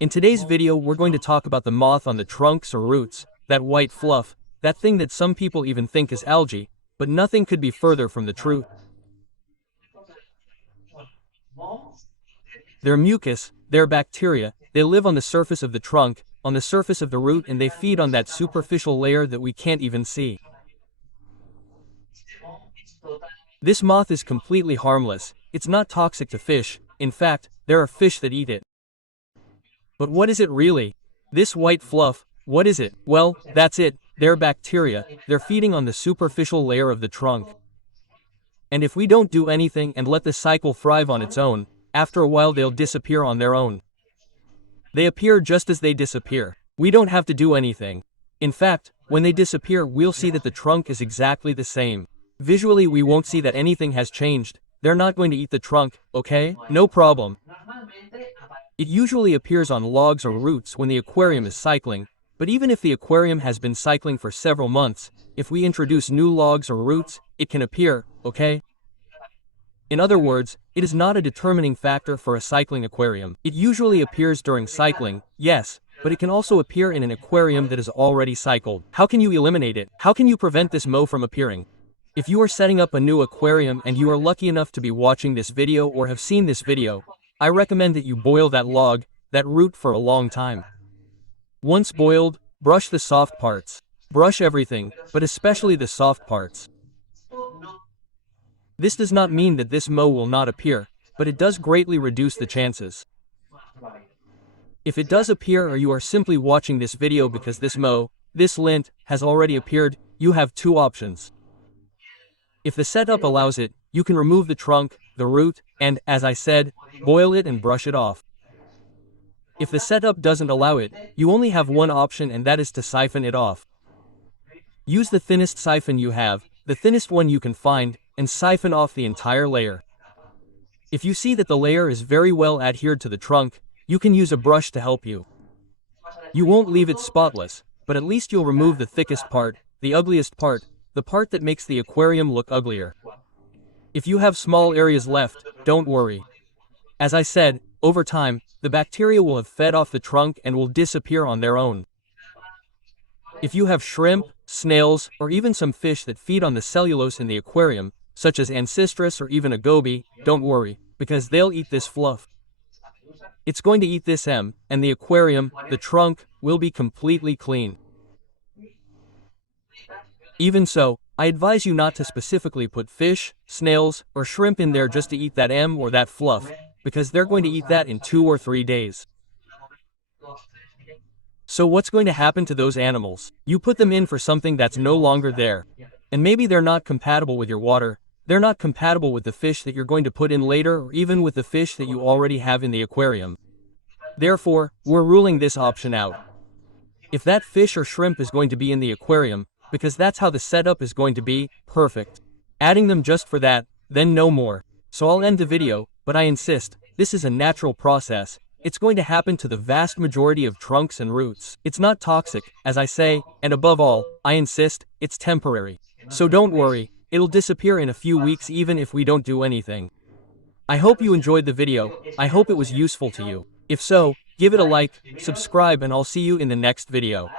In today's video we're going to talk about the moth on the trunks or roots, that white fluff, that thing that some people even think is algae, but nothing could be further from the truth. They're mucus, they're bacteria, they live on the surface of the trunk, on the surface of the root, and they feed on that superficial layer that we can't even see. This moth is completely harmless, it's not toxic to fish, in fact, there are fish that eat it. But what is it really? This white fluff, what is it? Well, that's it, they're bacteria, they're feeding on the superficial layer of the trunk. And if we don't do anything and let the cycle thrive on its own, after a while they'll disappear on their own. They appear just as they disappear. We don't have to do anything. In fact, when they disappear we'll see that the trunk is exactly the same. Visually we won't see that anything has changed. They're not going to eat the trunk, okay? No problem. It usually appears on logs or roots when the aquarium is cycling, but even if the aquarium has been cycling for several months, if we introduce new logs or roots, it can appear, okay? In other words, it is not a determining factor for a cycling aquarium. It usually appears during cycling, yes, but it can also appear in an aquarium that is already cycled. How can you eliminate it? How can you prevent this moth from appearing? If you are setting up a new aquarium and you are lucky enough to be watching this video or have seen this video, I recommend that you boil that log, that root for a long time. Once boiled, brush the soft parts. Brush everything, but especially the soft parts. This does not mean that this moth will not appear, but it does greatly reduce the chances. If it does appear or you are simply watching this video because this moth, this lint, has already appeared, you have two options. If the setup allows it, you can remove the trunk, the root, and, as I said, boil it and brush it off. If the setup doesn't allow it, you only have one option, and that is to siphon it off. Use the thinnest siphon you have, the thinnest one you can find, and siphon off the entire layer. If you see that the layer is very well adhered to the trunk, you can use a brush to help you. You won't leave it spotless, but at least you'll remove the thickest part, the ugliest part, the part that makes the aquarium look uglier. If you have small areas left, don't worry. As I said, over time, the bacteria will have fed off the trunk and will disappear on their own. If you have shrimp, snails, or even some fish that feed on the cellulose in the aquarium, such as ancestris or even a goby, don't worry, because they'll eat this fluff. It's going to eat this and the aquarium, the trunk, will be completely clean. Even so, I advise you not to specifically put fish, snails, or shrimp in there just to eat that or that fluff, because they're going to eat that in 2 or 3 days. So what's going to happen to those animals? You put them in for something that's no longer there. And maybe they're not compatible with your water, they're not compatible with the fish that you're going to put in later, or even with the fish that you already have in the aquarium. Therefore, we're ruling this option out. If that fish or shrimp is going to be in the aquarium, because that's how the setup is going to be, perfect. Adding them just for that, then no more. So I'll end the video, but I insist, this is a natural process. It's going to happen to the vast majority of trunks and roots. It's not toxic, as I say, and above all, I insist, it's temporary. So don't worry, it'll disappear in a few weeks even if we don't do anything. I hope you enjoyed the video, I hope it was useful to you. If so, give it a like, subscribe, and I'll see you in the next video.